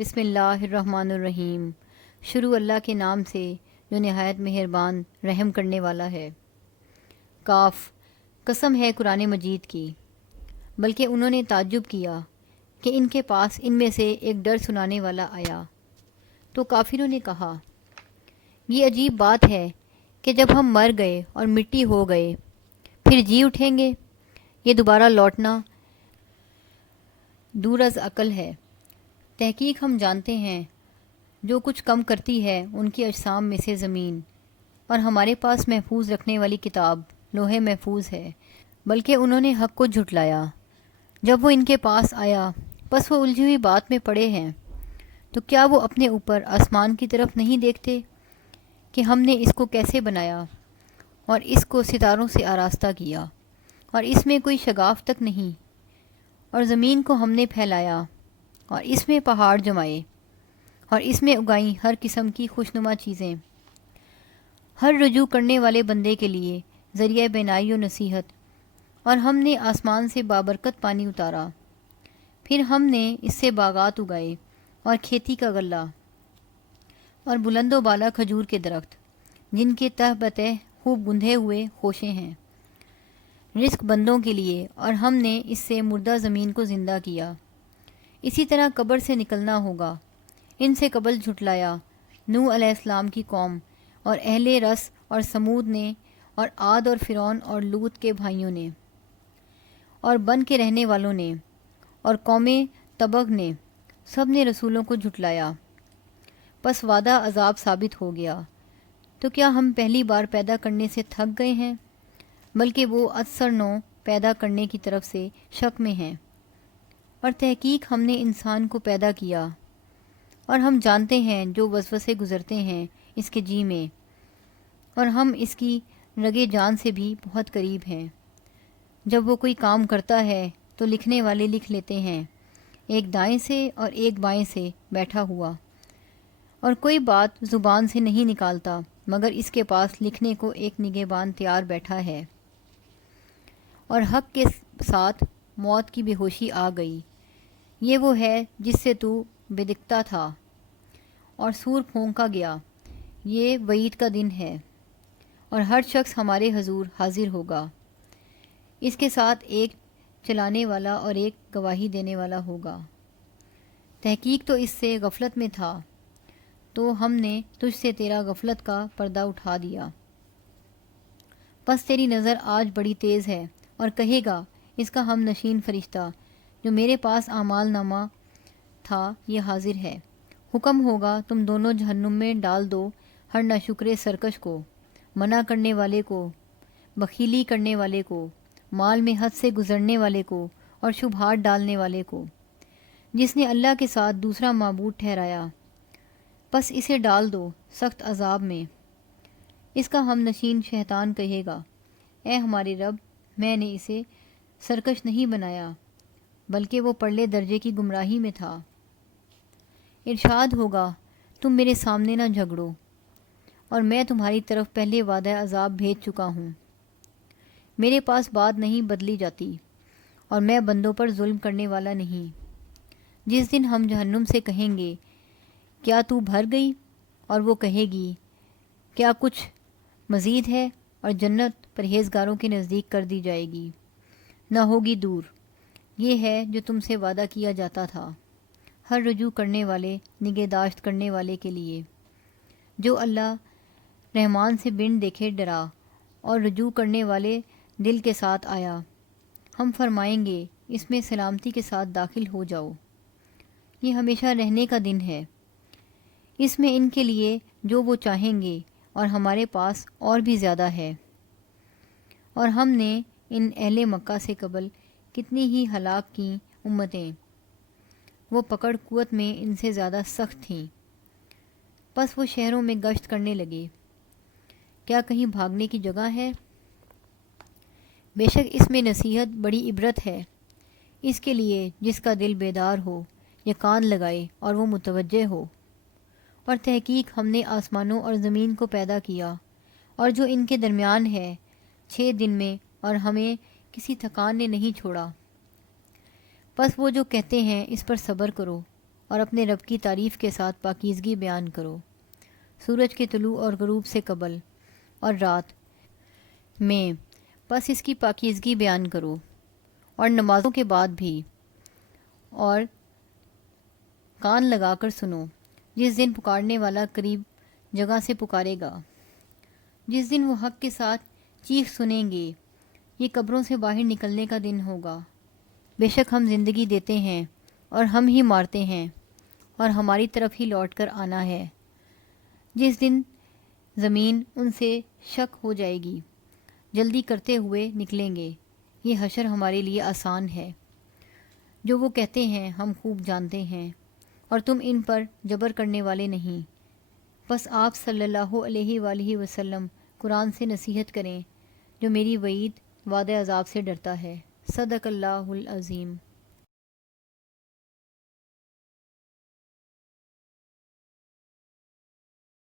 بسم اللہ الرحمن الرحیم۔ شروع اللہ کے نام سے جو نہایت مہربان رحم کرنے والا ہے۔ کاف، قسم ہے قرآن مجید کی۔ بلکہ انہوں نے تعجب کیا کہ ان کے پاس ان میں سے ایک ڈر سنانے والا آیا تو کافروں نے کہا، یہ عجیب بات ہے کہ جب ہم مر گئے اور مٹی ہو گئے پھر جی اٹھیں گے۔ یہ دوبارہ لوٹنا دور از عقل ہے۔ تحقیق ہم جانتے ہیں جو کچھ کم کرتی ہے ان کی اجسام میں سے زمین، اور ہمارے پاس محفوظ رکھنے والی کتاب لوح محفوظ ہے۔ بلکہ انہوں نے حق کو جھٹلایا جب وہ ان کے پاس آیا، پس وہ الجھی ہوئی بات میں پڑے ہیں۔ تو کیا وہ اپنے اوپر آسمان کی طرف نہیں دیکھتے کہ ہم نے اس کو کیسے بنایا اور اس کو ستاروں سے آراستہ کیا، اور اس میں کوئی شگاف تک نہیں، اور زمین کو ہم نے پھیلایا اور اس میں پہاڑ جمائے اور اس میں اگائیں ہر قسم کی خوشنما چیزیں، ہر رجوع کرنے والے بندے کے لیے ذریعہ بینائی و نصیحت۔ اور ہم نے آسمان سے بابرکت پانی اتارا، پھر ہم نے اس سے باغات اگائے اور کھیتی کا غلہ اور بلند و بالا کھجور کے درخت، جن کے تہ بتہ خوب گندھے ہوئے خوشے ہیں، رزق بندوں کے لیے۔ اور ہم نے اس سے مردہ زمین کو زندہ کیا۔ اسی طرح قبر سے نکلنا ہوگا۔ ان سے قبل جھٹلایا نوح علیہ السلام کی قوم اور اہل رس اور سمود نے، اور عاد اور فرعون اور لوط کے بھائیوں نے، اور بن کے رہنے والوں نے، اور قوم تبغ نے، سب نے رسولوں کو جھٹلایا۔ پس وعدہ عذاب ثابت ہو گیا۔ تو کیا ہم پہلی بار پیدا کرنے سے تھک گئے ہیں؟ بلکہ وہ اکثر نو پیدا کرنے کی طرف سے شک میں ہیں۔ اور تحقیق ہم نے انسان کو پیدا کیا، اور ہم جانتے ہیں جو وسوسے گزرتے ہیں اس کے جی میں، اور ہم اس کی رگے جان سے بھی بہت قریب ہیں۔ جب وہ کوئی کام کرتا ہے تو لکھنے والے لکھ لیتے ہیں، ایک دائیں سے اور ایک بائیں سے بیٹھا ہوا، اور کوئی بات زبان سے نہیں نکالتا مگر اس کے پاس لکھنے کو ایک نگہبان تیار بیٹھا ہے۔ اور حق کے ساتھ موت کی بے ہوشی آ گئی۔ یہ وہ ہے جس سے تو بدکتا تھا، اور سور پھونکا گیا۔ یہ وعید کا دن ہے، اور ہر شخص ہمارے حضور حاضر ہوگا۔ اس کے ساتھ ایک چلانے والا اور ایک گواہی دینے والا ہوگا۔ تحقیق تو اس سے غفلت میں تھا، تو ہم نے تجھ سے تیرا غفلت کا پردہ اٹھا دیا۔ پس تیری نظر آج بڑی تیز ہے، اور کہے گا اس کا ہم نشین فرشتہ جو میرے پاس اعمال نامہ تھا یہ حاضر ہے۔ حکم ہوگا تم دونوں جہنم میں ڈال دو ہر ناشکر سرکش کو، منع کرنے والے کو، بخیلی کرنے والے کو، مال میں حد سے گزرنے والے کو، اور شبہات ڈالنے والے کو، جس نے اللہ کے ساتھ دوسرا معبود ٹھہرایا۔ پس اسے ڈال دو سخت عذاب میں۔ اس کا ہم نشین شیطان کہے گا، اے ہمارے رب، میں نے اسے سرکش نہیں بنایا، بلکہ وہ پرلے درجے کی گمراہی میں تھا۔ ارشاد ہوگا تم میرے سامنے نہ جھگڑو، اور میں تمہاری طرف پہلے وعدہ عذاب بھیج چکا ہوں۔ میرے پاس بات نہیں بدلی جاتی، اور میں بندوں پر ظلم کرنے والا نہیں۔ جس دن ہم جہنم سے کہیں گے کیا تو بھر گئی، اور وہ کہے گی کیا کچھ مزید ہے، اور جنت پرہیزگاروں کے نزدیک کر دی جائے گی، نہ ہوگی دور۔ یہ ہے جو تم سے وعدہ کیا جاتا تھا ہر رجوع کرنے والے، نگہداشت کرنے والے کے لیے، جو اللہ رحمان سے بن دیکھے ڈرا اور رجوع کرنے والے دل کے ساتھ آیا۔ ہم فرمائیں گے اس میں سلامتی کے ساتھ داخل ہو جاؤ۔ یہ ہمیشہ رہنے کا دن ہے، اس میں ان کے لیے جو وہ چاہیں گے، اور ہمارے پاس اور بھی زیادہ ہے۔ اور ہم نے ان اہل مکہ سے قبل کتنی ہی ہلاک کی امتیں، وہ پکڑ قوت میں ان سے زیادہ سخت تھیں۔ پس وہ شہروں میں گشت کرنے لگے، کیا کہیں بھاگنے کی جگہ ہے؟ بے شک اس میں نصیحت بڑی عبرت ہے اس کے لیے جس کا دل بیدار ہو یا کان لگائے اور وہ متوجہ ہو۔ اور تحقیق ہم نے آسمانوں اور زمین کو پیدا کیا، اور جو ان کے درمیان ہے 6 دن میں، اور ہمیں کسی تھکان نے نہیں چھوڑا۔ پس وہ جو کہتے ہیں اس پر صبر کرو، اور اپنے رب کی تعریف کے ساتھ پاکیزگی بیان کرو۔ سورج کے طلوع اور غروب سے قبل اور رات میں پس اس کی پاکیزگی بیان کرو، اور نمازوں کے بعد بھی، اور کان لگا کر سنو جس دن پکارنے والا قریب جگہ سے پکارے گا، جس دن وہ حق کے ساتھ چیخ سنیں گے۔ یہ قبروں سے باہر نکلنے کا دن ہوگا۔ بے شک ہم زندگی دیتے ہیں اور ہم ہی مارتے ہیں، اور ہماری طرف ہی لوٹ کر آنا ہے۔ جس دن زمین ان سے شک ہو جائے گی، جلدی کرتے ہوئے نکلیں گے۔ یہ حشر ہمارے لیے آسان ہے۔ جو وہ کہتے ہیں ہم خوب جانتے ہیں، اور تم ان پر جبر کرنے والے نہیں۔ بس آپ صلی اللہ علیہ وآلہ وسلم قرآن سے نصیحت کریں جو میری وعید وعدہ عذاب سے ڈرتا ہے۔ صدق اللہ العظیم۔